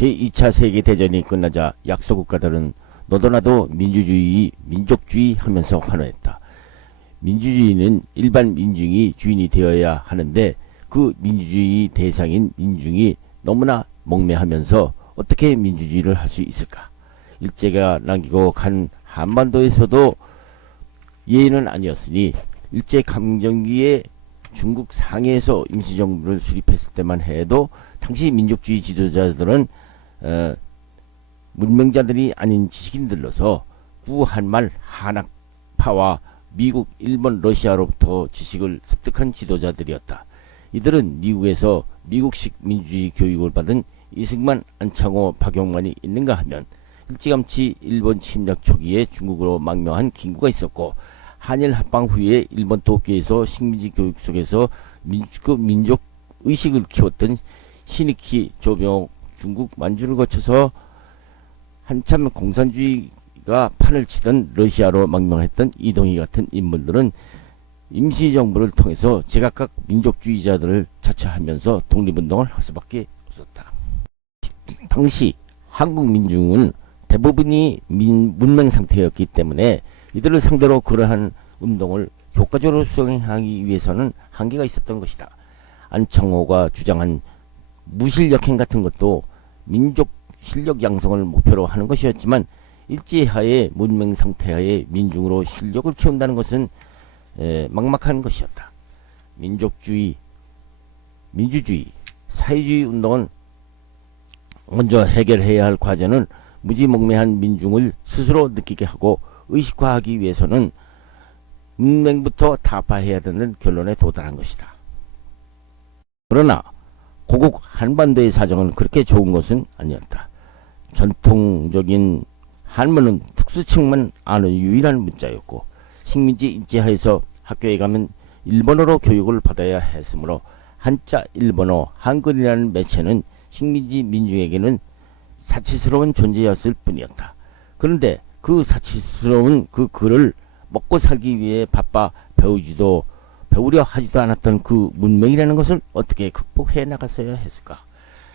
제2차 세계대전이 끝나자 약소 국가들은 너도나도 민주주의, 민족주의 하면서 환호했다. 민주주의는 일반 민중이 주인이 되어야 하는데 그 민주주의 대상인 민중이 너무나 목매하면서 어떻게 민주주의를 할 수 있을까? 일제가 남기고 간 한반도에서도 예의는 아니었으니 일제강점기에 중국 상해에서 임시정부를 수립했을 때만 해도 당시 민족주의 지도자들은 문명자들이 아닌 지식인들로서 구한말 한학파와 미국, 일본, 러시아로부터 지식을 습득한 지도자들이었다. 이들은 미국에서 미국식 민주주의 교육을 받은 이승만, 안창호, 박용만이 있는가 하면 일찌감치 일본 침략 초기에 중국으로 망명한 김구가 있었고, 한일 합방 후에 일본 도쿄에서 식민지 교육 속에서 민족 의식을 키웠던 시니키, 조병옥, 중국 만주를 거쳐서 한참 공산주의가 판을 치던 러시아로 망명했던 이동희 같은 인물들은 임시정부를 통해서 제각각 민족주의자들을 자처하면서 독립운동을 할 수밖에 없었다. 당시 한국 민중은 대부분이 문맹 상태였기 때문에 이들을 상대로 그러한 운동을 효과적으로 수행하기 위해서는 한계가 있었던 것이다. 안창호가 주장한 무실력행 같은 것도 민족 실력 양성을 목표로 하는 것이었지만 일제하에 문맹 상태하에 민중으로 실력을 키운다는 것은 막막한 것이었다. 민족주의, 민주주의, 사회주의 운동은 먼저 해결해야 할 과제는 무지몽매한 민중을 스스로 느끼게 하고 의식화하기 위해서는 문맹부터 타파해야 되는 결론에 도달한 것이다. 그러나 고국 한반도의 사정은 그렇게 좋은 것은 아니었다. 전통적인 한문은 특수층만 아는 유일한 문자였고 식민지 인지하에서 학교에 가면 일본어로 교육을 받아야 했으므로 한자, 일본어, 한글이라는 매체는 식민지 민중에게는 사치스러운 존재였을 뿐이었다. 그런데 그 사치스러운 그 글을 먹고 살기 위해 바빠 배우려 하지도 않았던 그 문명이라는 것을 어떻게 극복해 나갔어야 했을까?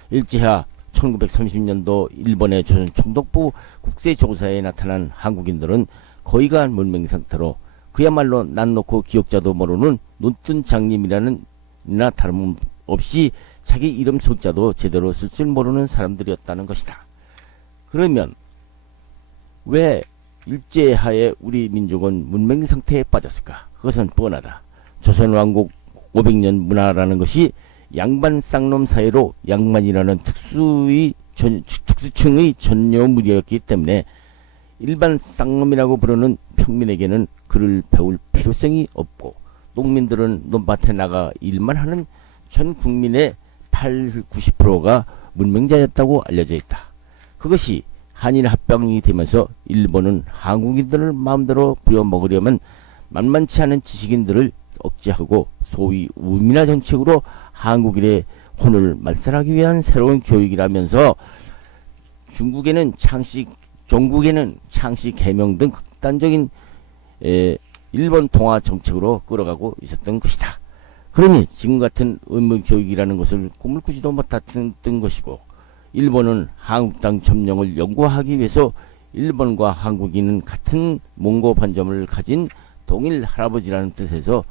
일제하 1930년도 일본의 조선 총독부 국세조사에 나타난 한국인들은 거의가 문맹 상태로 그야말로 난 놓고 기억자도 모르는 눈뜬 장님이라는 이나 다름없이 자기 이름 석자도 제대로 쓸 줄 모르는 사람들이었다는 것이다. 그러면 왜 일제하에 우리 민족은 문맹 상태에 빠졌을까? 그것은 뻔하다. 조선왕국 500년 문화라는 것이 양반 쌍놈 사회로 양반이라는 특수층의 전유물이었기 때문에 일반 쌍놈이라고 부르는 평민에게는 글을 배울 필요성이 없고 농민들은 논밭에 나가 일만 하는 전 국민의 90%가 문맹자였다고 알려져 있다. 그것이 한일 합병이 되면서 일본은 한국인들을 마음대로 부려먹으려면 만만치 않은 지식인들을 억제하고 소위 우민화 정책으로 한국인의 혼을 말살하기 위한 새로운 교육이라면서 종국에는 창씨 개명 등 극단적인 일본 동화 정책으로 끌어가고 있었던 것이다. 그러니 지금 같은 의무 교육이라는 것을 꿈을 꾸지도 못했던 것이고 일본은 한국 땅 점령을 연구하기 위해서 일본과 한국인은 같은 몽고 반점을 가진 동일 할아버지라는 뜻에서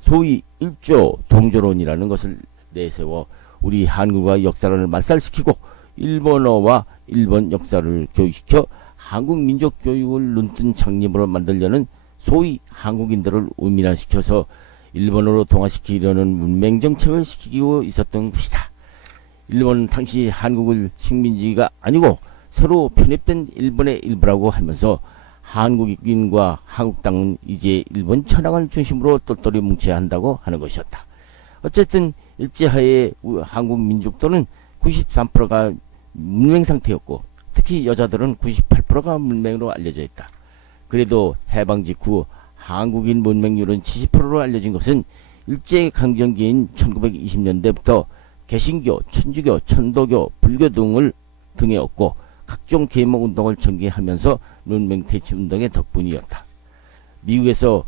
소위 일조 동조론이라는 것을 내세워 우리 한국과 역사를 말살시키고 일본어와 일본 역사를 교육시켜 한국 민족 교육을 눈뜬 장님으로 만들려는 소위 한국인들을 우민화시켜서 일본어로 동화시키려는 문맹정책을 시키고 있었던 것이다. 일본은 당시 한국을 식민지가 아니고 새로 편입된 일본의 일부라고 하면서 한국인과 한국 땅은 이제 일본 천황을 중심으로 똘똘히 뭉쳐야 한다고 하는 것이었다. 어쨌든 일제하에 한국 민족들은 93%가 문맹 상태였고 특히 여자들은 98%가 문맹으로 알려져 있다. 그래도 해방 직후 한국인 문맹률은 70%로 알려진 것은 일제강점기인 1920년대부터 개신교, 천주교, 천도교, 불교 등에 얻고 각종 계몽운동을 전개하면서 문맹 대치운동의 덕분이었다. 미국에서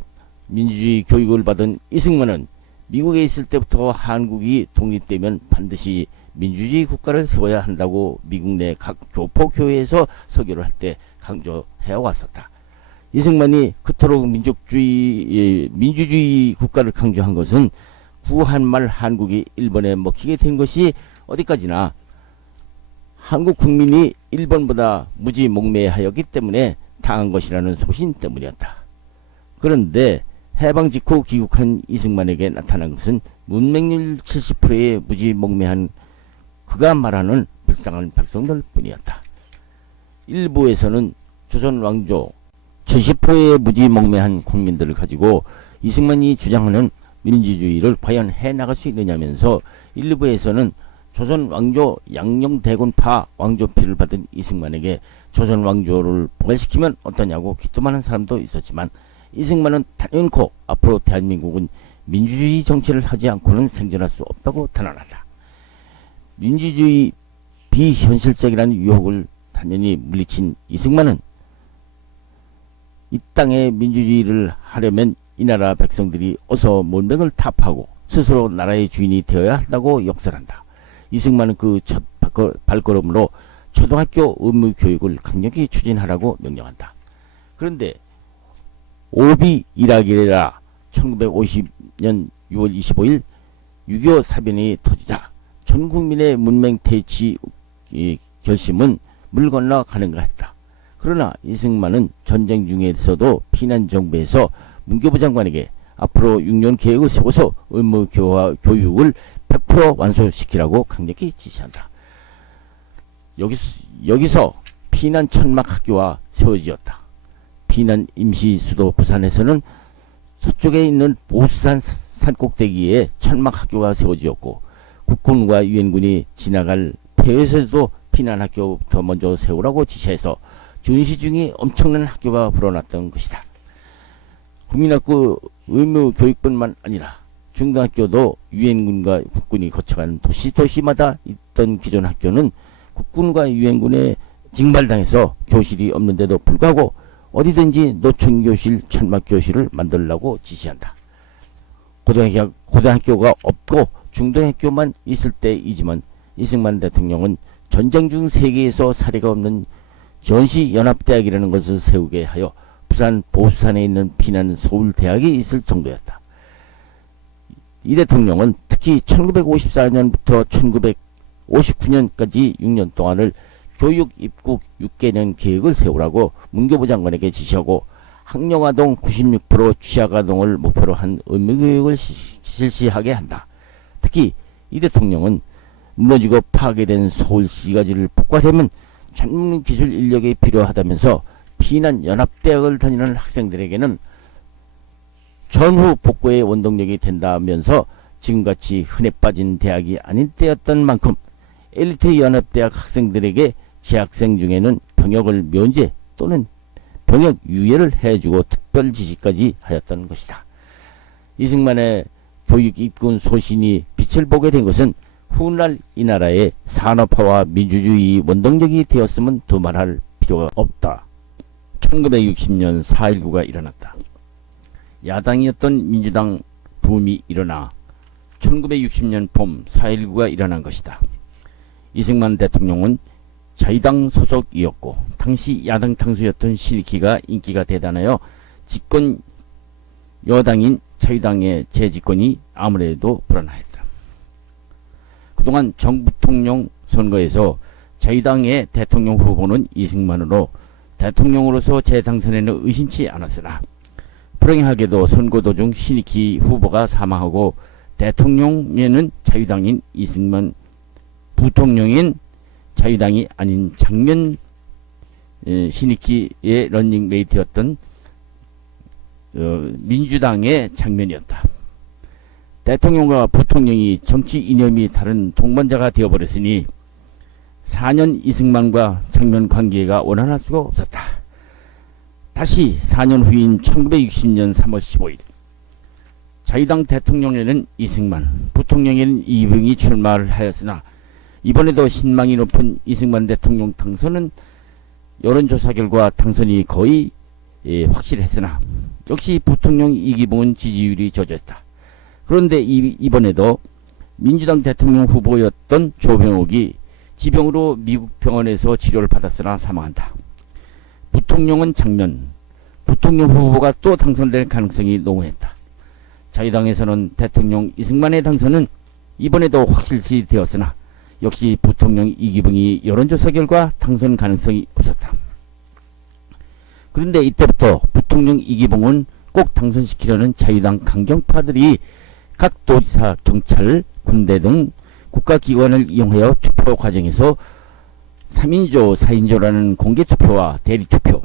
민주주의 교육을 받은 이승만은 미국에 있을 때부터 한국이 독립되면 반드시 민주주의 국가를 세워야 한다고 미국 내 각 교포 교회에서 설교를 할 때 강조해 왔었다. 이승만이 그토록 민주주의 국가를 강조한 것은 구한말 한국이 일본에 먹히게 된 것이 어디까지나 한국 국민이 일본보다 무지몽매하였기 때문에 당한 것이라는 소신 때문이었다. 그런데 해방 직후 귀국한 이승만에게 나타난 것은 문맹률 70%의 무지몽매한 그가 말하는 불쌍한 백성들 뿐이었다. 일부에서는 조선 왕조 70%의 무지몽매한 국민들을 가지고 이승만이 주장하는 민주주의를 과연 해나갈 수 있느냐면서 일부에서는 조선 왕조 양녕대군파 왕조피를 받은 이승만에게 조선 왕조를 부활시키면 어떠냐고 기도하는 사람도 있었지만 이승만은 단연코 앞으로 대한민국은 민주주의 정치를 하지 않고는 생존할 수 없다고 단언한다. 민주주의 비현실적이라는 유혹을 단연히 물리친 이승만은 이 땅에 민주주의를 하려면 이 나라 백성들이 어서 문명을 타파하고 스스로 나라의 주인이 되어야 한다고 역설한다. 이승만은 그 첫 발걸음으로 초등학교 의무교육을 강력히 추진하라고 명령한다. 그런데 오비 일학이라 1950년 6월 25일 6.25 사변이 터지자 전 국민의 문맹 퇴치 결심은 물 건너 가는가 했다. 그러나 이승만은 전쟁 중에서도 피난 정부에서 문교부 장관에게 앞으로 6년 계획을 세워서 의무 교육을 100% 완수시키라고 강력히 지시한다. 여기서 피난 천막 학교가 세워지었다. 피난 임시 수도 부산에서는 서쪽에 있는 보수산 산꼭대기에 천막 학교가 세워지었고 국군과 유엔군이 지나갈 폐허에서도 피난 학교부터 먼저 세우라고 지시해서 전시 중에 엄청난 학교가 불어났던 것이다. 국민학교 의무 교육뿐만 아니라 중등학교도 유엔군과 국군이 거쳐가는 도시마다 있던 기존 학교는 국군과 유엔군에 징발당해서 교실이 없는데도 불구하고 어디든지 노천교실, 천막교실을 만들라고 지시한다. 고등학교가 없고 중등학교만 있을 때이지만 이승만 대통령은 전쟁 중 세계에서 사례가 없는 전시연합대학이라는 것을 세우게 하여 부산 보수산에 있는 피난 서울대학이 있을 정도였다. 이 대통령은 특히 1954년부터 1959년까지 6년 동안을 교육 입국 6개년 계획을 세우라고 문교부 장관에게 지시하고 학령아동 96% 취약아동을 목표로 한 의무교육을 실시하게 한다. 특히 이 대통령은 무너지고 파괴된 서울시가지를 복구하려면 전문 기술 인력이 필요하다면서 피난 연합대학을 다니는 학생들에게는 전후 복구의 원동력이 된다면서 지금같이 흔해 빠진 대학이 아닌 때였던 만큼 엘리트 연합대학 학생들에게 재학생 중에는 병역을 면제 또는 병역 유예를 해주고 특별 지시까지 하였던 것이다. 이승만의 교육 입군 소신이 빛을 보게 된 것은 훗날 이 나라의 산업화와 민주주의 원동력이 되었음은 두말할 필요가 없다. 1960년 4.19가 일어났다. 야당이었던 민주당 붐이 일어나 1960년 봄 4.19가 일어난 것이다. 이승만 대통령은 자유당 소속이었고 당시 야당 당수였던 신익희가 인기가 대단하여 집권 여당인 자유당의 재집권이 아무래도 불안하였다. 그동안 정부통령 선거에서 자유당의 대통령 후보는 이승만으로 대통령으로서 재당선에는 의심치 않았으나 불행하게도 선거 도중 신익희 후보가 사망하고 대통령에는 자유당인 이승만, 부통령인 자유당이 아닌 장면 신익희의 런닝메이트였던 민주당의 장면이었다. 대통령과 부통령이 정치 이념이 다른 동반자가 되어버렸으니 4년 이승만과 장면 관계가 원활할 수가 없었다. 다시 4년 후인 1960년 3월 15일 자유당 대통령에는 이승만, 부통령에는 이병이 출마를 하였으나 이번에도 신망이 높은 이승만 대통령 당선은 여론조사 결과 당선이 거의 확실했으나 역시 부통령 이기붕은 지지율이 젖었다. 그런데 이번에도 민주당 대통령 후보였던 조병옥이 지병으로 미국 병원에서 치료를 받았으나 사망한다. 부통령은 작년 부통령 후보가 또 당선될 가능성이 농후했다. 자유당에서는 대통령 이승만의 당선은 이번에도 확실시 되었으나 역시 부통령 이기붕이 여론조사 결과 당선 가능성이 없었다. 그런데 이때부터 부통령 이기붕은 꼭 당선시키려는 자유당 강경파들이 각 도지사, 경찰, 군대 등 국가기관을 이용하여 투표 과정에서 3인조, 4인조라는 공개투표와 대리투표,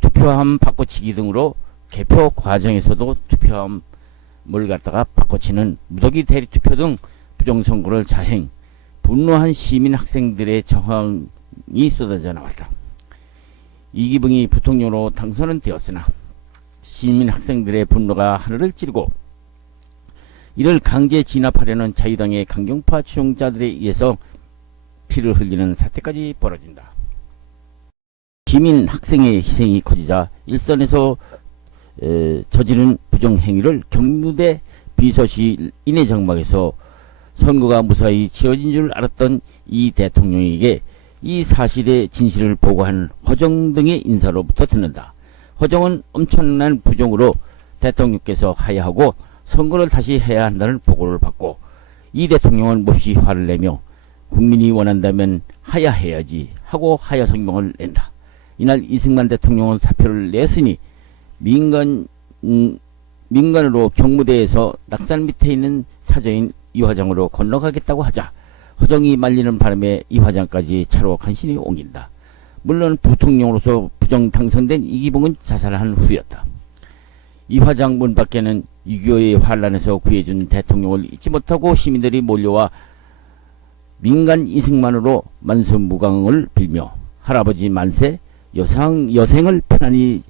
투표함 바꿔치기 등으로 개표 과정에서도 투표함을 갖다가 바꿔치는 무더기 대리투표 등 부정선거를 자행, 분노한 시민 학생들의 저항이 쏟아져 나왔다. 이기붕이 부통령으로 당선은 되었으나 시민 학생들의 분노가 하늘을 찌르고 이를 강제 진압하려는 자유당의 강경파 추종자들에 의해서 피를 흘리는 사태까지 벌어진다. 시민 학생의 희생이 커지자 일선에서 저지른 부정행위를 경무대 비서실 인해 장막에서 선거가 무사히 치러진 줄 알았던 이 대통령에게 이 사실의 진실을 보고한 허정 등의 인사로부터 듣는다. 허정은 엄청난 부정으로 대통령께서 하야하고 선거를 다시 해야 한다는 보고를 받고 이 대통령은 몹시 화를 내며 국민이 원한다면 하야해야지 하고 하야 성명을 낸다. 이날 이승만 대통령은 사표를 냈으니 민간으로 경무대에서 낙산 밑에 있는 사저인 이화장으로 건너가겠다고 하자 허정이 말리는 바람에 이화장까지 차로 간신히 옮긴다. 물론 부통령으로서 부정 당선된 이기붕은 자살한 후였다. 이화장 문 밖에는 6.25의 환란에서 구해준 대통령을 잊지 못하고 시민들이 몰려와 민간 이승만으로 만수무강을 빌며 할아버지 만세, 여생을 편안히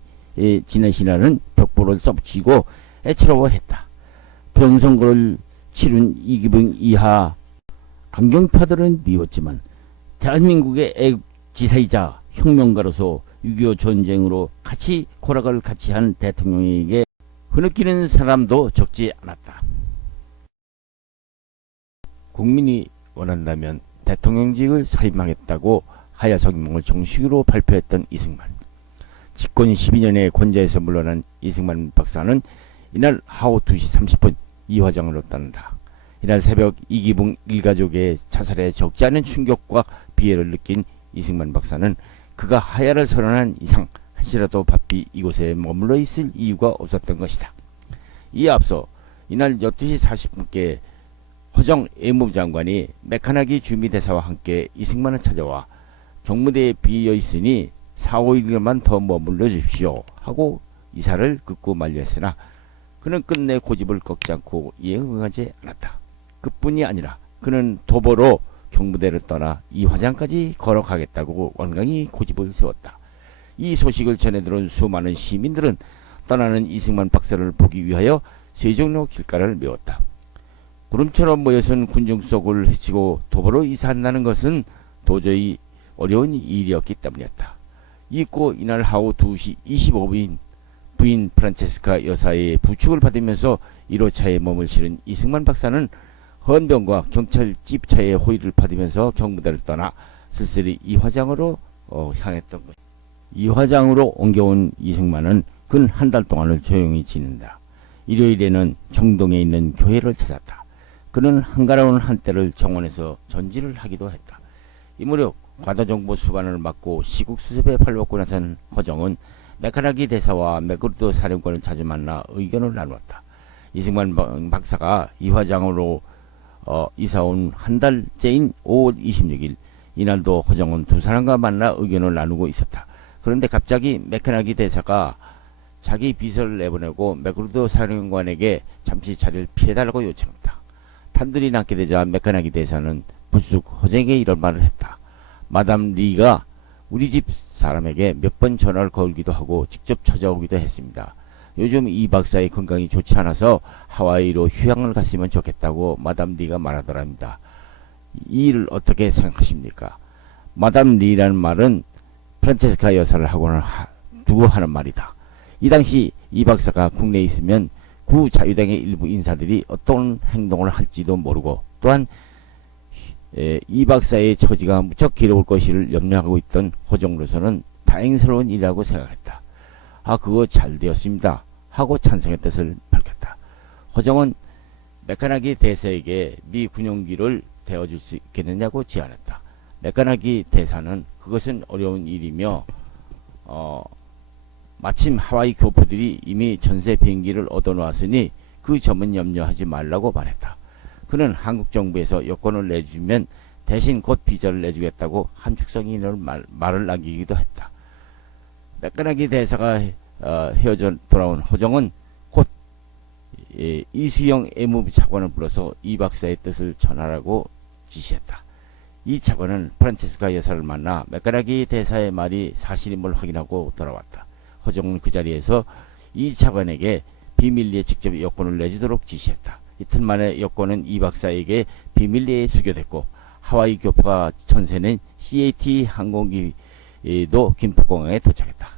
지내시라는 벽보를 써붙이고 애처로워했다. 부정선거를 치룬 이기붕 이하 강경파들은 미웠지만 대한민국의 애지사이자 혁명가로서 6.25 전쟁으로 같이 고락을 같이 한 대통령에게 흐느끼는 사람도 적지 않았다. 국민이 원한다면 대통령직을 사임하겠다고 하야 성명을 정식으로 발표했던 이승만. 집권 12년의 권좌에서 물러난 이승만 박사는 이날 하오 2시 30분 이화장으로 떠난다. 이날 새벽 이기붕 일가족의 자살에 적지 않은 충격과 비애를 느낀 이승만 박사는 그가 하야를 선언한 이상 한시라도 바삐 이곳에 머물러 있을 이유가 없었던 것이다. 이에 앞서 이날 12시 40분께 허정 외무장관이 메카나기 주미대사와 함께 이승만을 찾아와 경무대에 비어있으니 4, 5일만 더 머물러 주십시오 하고 이사를 긋고 만류했으나 그는 끝내 고집을 꺾지 않고 이에 응하지 않았다. 그뿐이 아니라 그는 도보로 경무대를 떠나 이화장까지 걸어가겠다고 완강히 고집을 세웠다. 이 소식을 전해 들은 수많은 시민들은 떠나는 이승만 박사를 보기 위하여 세종로 길가를 메웠다. 구름처럼 모여선 군중 속을 헤치고 도보로 이사한다는 것은 도저히 어려운 일이었기 때문이었다. 이윽고 이날 하오 2시 25분 부인 프란체스카 여사의 부축을 받으면서 1호차에 몸을 실은 이승만 박사는 헌병과 경찰 집차의 호의를 받으면서 경무대를 떠나 쓸쓸히 이화장으로 향했던 것. 이화장으로 옮겨온 이승만은 근 한 달 동안을 조용히 지낸다. 일요일에는 정동에 있는 교회를 찾았다. 그는 한가로운 한때를 정원에서 전지를 하기도 했다. 이 무렵 과다정보 수반을 맡고 시국 수습에 발벗고 나선 허정은 메카나기 대사와 맥그루트 사령관을 자주 만나 의견을 나누었다. 이승만 박사가 이화장으로 이사온 한 달째인 5월 26일 이날도 허정은 두 사람과 만나 의견을 나누고 있었다. 그런데 갑자기 메카나기 대사가 자기 비서를 내보내고 맥그루트 사령관에게 잠시 자리를 피해달라고 요청했다. 탄들이 났게 되자 메카나기 대사는 불쑥 허정에게 이런 말을 했다. 마담 리가 우리 집 사람에게 몇 번 전화를 걸기도 하고 직접 찾아오기도 했습니다. 요즘 이 박사의 건강이 좋지 않아서 하와이로 휴양을 갔으면 좋겠다고 마담 리가 말하더랍니다. 이 일을 어떻게 생각하십니까? 마담 리라는 말은 프란체스카 여사를 하고는 두고 하는 말이다. 이 당시 이 박사가 국내에 있으면 구 자유당의 일부 인사들이 어떤 행동을 할지도 모르고 또한 이 박사의 처지가 무척 괴로울 것을 염려하고 있던 허정으로서는 다행스러운 일이라고 생각했다. 아, 그거 잘 되었습니다 하고 찬성의 뜻을 밝혔다. 허정은 메카나기 대사에게 미 군용기를 대어줄 수 있겠느냐고 제안했다. 메카나기 대사는 그것은 어려운 일이며 마침 하와이 교포들이 이미 전세 비행기를 얻어놓았으니 그 점은 염려하지 말라고 말했다. 그는 한국 정부에서 여권을 내주면 대신 곧 비자를 내주겠다고 함축성이 말을 남기기도 했다. 메카나기 대사가 헤어져 돌아온 허정은 곧 이수영 외무부 차관을 불러서 이 박사의 뜻을 전하라고 지시했다. 이 차관은 프란체스카 여사를 만나 메카나기 대사의 말이 사실임을 확인하고 돌아왔다. 허정은 그 자리에서 이 차관에게 비밀리에 직접 여권을 내주도록 지시했다. 이틀 만에 여권은 이 박사에게 비밀리에 수교됐고 하와이 교포가 전세는 CAT 항공기도 김포공항에 도착했다.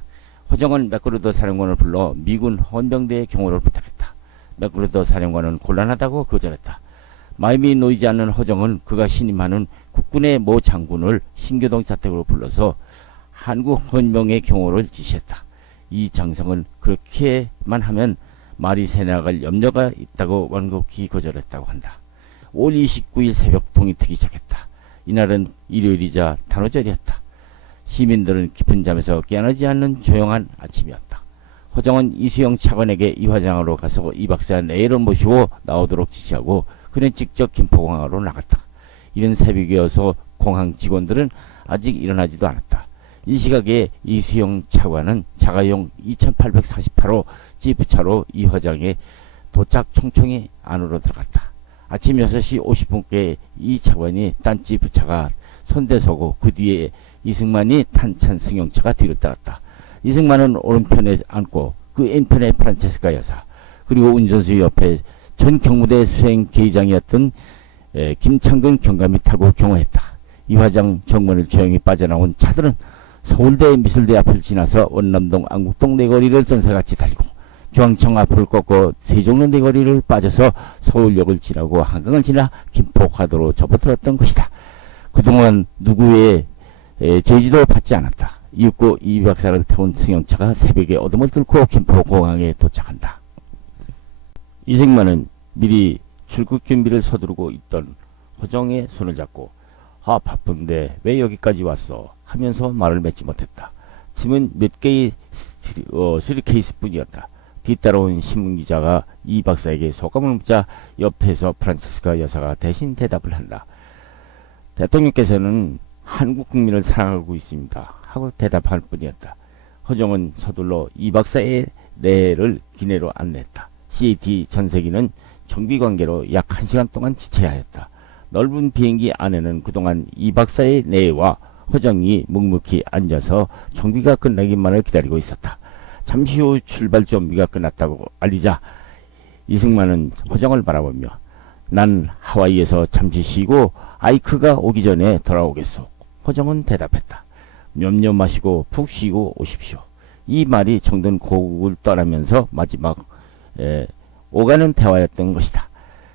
허정은 맥그루더 사령관을 불러 미군 헌병대의 경호를 부탁했다. 맥그루더 사령관은 곤란하다고 거절했다. 마음이 놓이지 않는 허정은 그가 신임하는 국군의 모 장군을 신교동 자택으로 불러서 한국 헌병의 경호를 지시했다. 이 장성은 그렇게만 하면 말이 새나갈 염려가 있다고 완곡히 거절했다고 한다. 5월 29일 새벽 동이 트기 시작했다. 이날은 일요일이자 단오절이었다. 시민들은 깊은 잠에서 깨어나지 않는 조용한 아침이었다. 허정은 이수영 차관에게 이 화장으로 가서 이 박사 내일을 모시고 나오도록 지시하고 그는 직접 김포공항으로 나갔다. 이른 새벽이어서 공항 직원들은 아직 일어나지도 않았다. 이 시각에 이수영 차관은 자가용 2848호 지프차로 이 화장에 도착 총총히 안으로 들어갔다. 아침 6시 50분께 이 차관이 딴 지프차가 선대서고 그 뒤에 이승만이 탄 찬 승용차가 뒤를 따랐다. 이승만은 오른편에 앉고 그 왼편에 프란체스카 여사 그리고 운전수 옆에 전 경무대 수행 계장이었던 김창근 경감이 타고 경호했다. 이 화장 정문을 조용히 빠져나온 차들은 서울대 미술대 앞을 지나서 원남동 안국동 내거리를 전사같이 달리고 중앙청 앞을 꺾고 세종로 내거리를 빠져서 서울역을 지나고 한강을 지나 김포과도로 접어들었던 것이다. 그동안 누구의 제지도 받지 않았다. 이윽고 이 박사를 태운 승용차가 새벽에 어둠을 뚫고 김포공항에 도착한다. 이승만은 미리 출국 준비를 서두르고 있던 허정의 손을 잡고 아 바쁜데 왜 여기까지 왔어 하면서 말을 맺지 못했다. 짐은 몇 개의 수리케이스뿐이었다. 뒤따라온 신문기자가 이 박사에게 소감을 묻자 옆에서 프란체스카 여사가 대신 대답을 한다. 대통령께서는 한국 국민을 사랑하고 있습니다 하고 대답할 뿐이었다. 허정은 서둘러 이 박사의 내를 기내로 안냈다. CAT 전세기는 정비관계로 약 1시간 동안 지체해야 했다. 넓은 비행기 안에는 그동안 이 박사의 내와 허정이 묵묵히 앉아서 정비가 끝나기만을 기다리고 있었다. 잠시 후 출발 준비가 끝났다고 알리자 이승만은 허정을 바라보며 난 하와이에서 잠시 쉬고 아이크가 오기 전에 돌아오겠소. 허정은 대답했다. 몇 마시고 푹 쉬고 오십시오. 이 말이 정든 고국을 떠나면서 마지막 오가는 대화였던 것이다.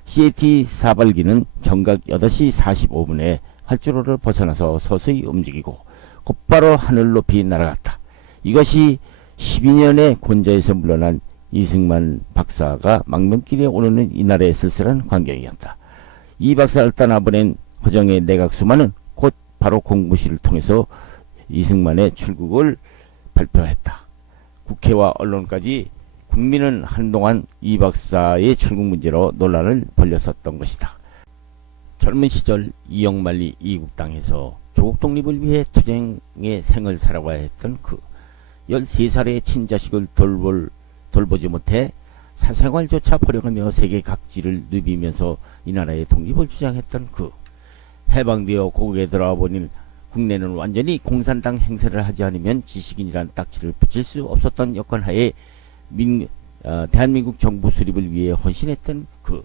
CAT 사발기는 정각 8시 45분에 활주로를 벗어나서 서서히 움직이고 곧바로 하늘 높이 날아갔다. 이것이 12년의 곤자에서 물러난 이승만 박사가 망명길에 오르는 이날의 쓸쓸한 광경이었다. 이 박사를 떠나보낸 허정의 내각수만은 곧 바로 공무실을 통해서 이승만의 출국을 발표했다. 국회와 언론까지 국민은 한동안 이 박사의 출국 문제로 논란을 벌였었던 것이다. 젊은 시절 이영만리 이국당에서 조국 독립을 위해 투쟁의 생을 살아가야 했던 그 13살의 친자식을 돌보지 못해 사생활조차 버려가며 세계 각지를 누비면서 이 나라의 독립을 주장했던 그 해방되어 고국에 들어와 보니 국내는 완전히 공산당 행세를 하지 않으면 지식인이란 딱지를 붙일 수 없었던 여건하에 대한민국 정부 수립을 위해 헌신했던 그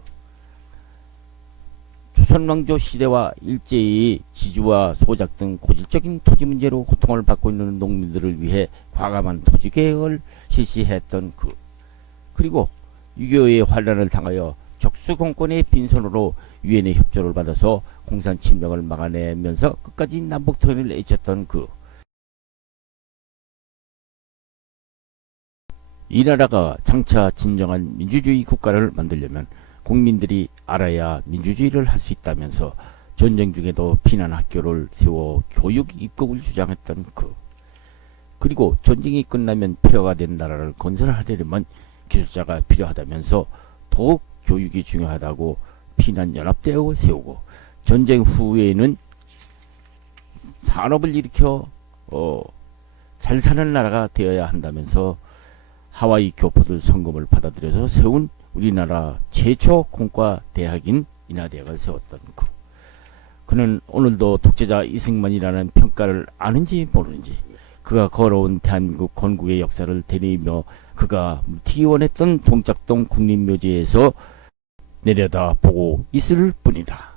조선왕조 시대와 일제히 지주와 소작 등 고질적인 토지 문제로 고통을 받고 있는 농민들을 위해 과감한 토지 개혁을 실시했던 그리고 6.25의 환란을 당하여 적수공권의 빈손으로 유엔의 협조를 받아서 공산 침략을 막아내면서 끝까지 남북 통일을 외쳤던 이 나라가 장차 진정한 민주주의 국가를 만들려면 국민들이 알아야 민주주의를 할 수 있다면서 전쟁 중에도 피난 학교를 세워 교육 입국을 주장했던 그리고 전쟁이 끝나면 폐허가 된 나라를 건설하려면 기술자가 필요하다면서 더욱 교육이 중요하다고 피난 연합대학을 세우고 전쟁 후에는 산업을 일으켜 잘 사는 나라가 되어야 한다면서 하와이 교포들 성금을 받아들여서 세운 우리나라 최초 공과 대학인 인하대학을 세웠던 그는 오늘도 독재자 이승만이라는 평가를 아는지 모르는지 그가 걸어온 대한민국 건국의 역사를 되뇌이며 그가 묵히기 원했던 동작동 국립묘지에서 내려다보고 있을 뿐이다.